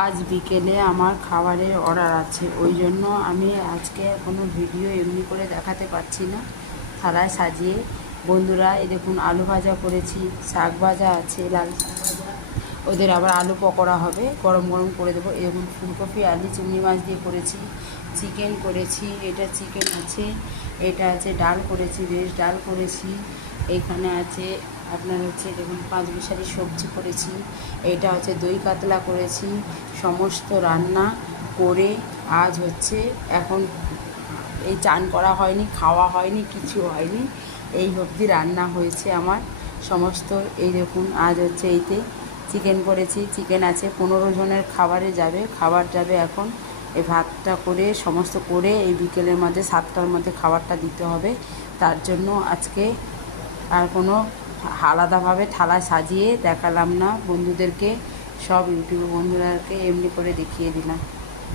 আজ বিকেলে আমার খাবারের অর্ডার আছে, ওই জন্য আমি আজকে কোনো ভিডিও এমনি করে দেখাতে পারছি না। থালায় সাজিয়ে বন্ধুরা, এই দেখুন আলু ভাজা করেছি, শাক ভাজা আছে, লাল শাক ভাজা, ওদের আবার আলু পকোড়া হবে, গরম গরম করে দেবো। এরকম ফুলকপি আলু চিংড়ি মাছ দিয়ে করেছি, চিকেন করেছি, এটা চিকেন আছে, এটা আছে ডাল করেছি, ভেজ ডাল করেছি, এইখানে আছে আপনার হচ্ছে দেখুন পাঁচমিশালি সবজি করেছি, এটা হচ্ছে দই কাতলা করেছি। সমস্ত রান্না করে আজ হচ্ছে এখন এই চান করা হয়নি, খাওয়া হয়নি, কিছু হয়নি, এই অবধি রান্না হয়েছে আমার সমস্ত। এই দেখুন আজ হচ্ছে এইতে চিকেন করেছি, চিকেন আছে 15 জনের খাবার যাবে এখন। এই ভাতটা করে সমস্ত করে এই বিকেলের মধ্যে 7টার মধ্যে খাবারটা দিতে হবে। তার জন্য আজকে আর কোনো আলাদাভাবে থালায় সাজিয়ে দেখালাম না বন্ধুদেরকে, সব ইউটিউব বন্ধুদেরকে এমনি করে দেখিয়ে দিলাম।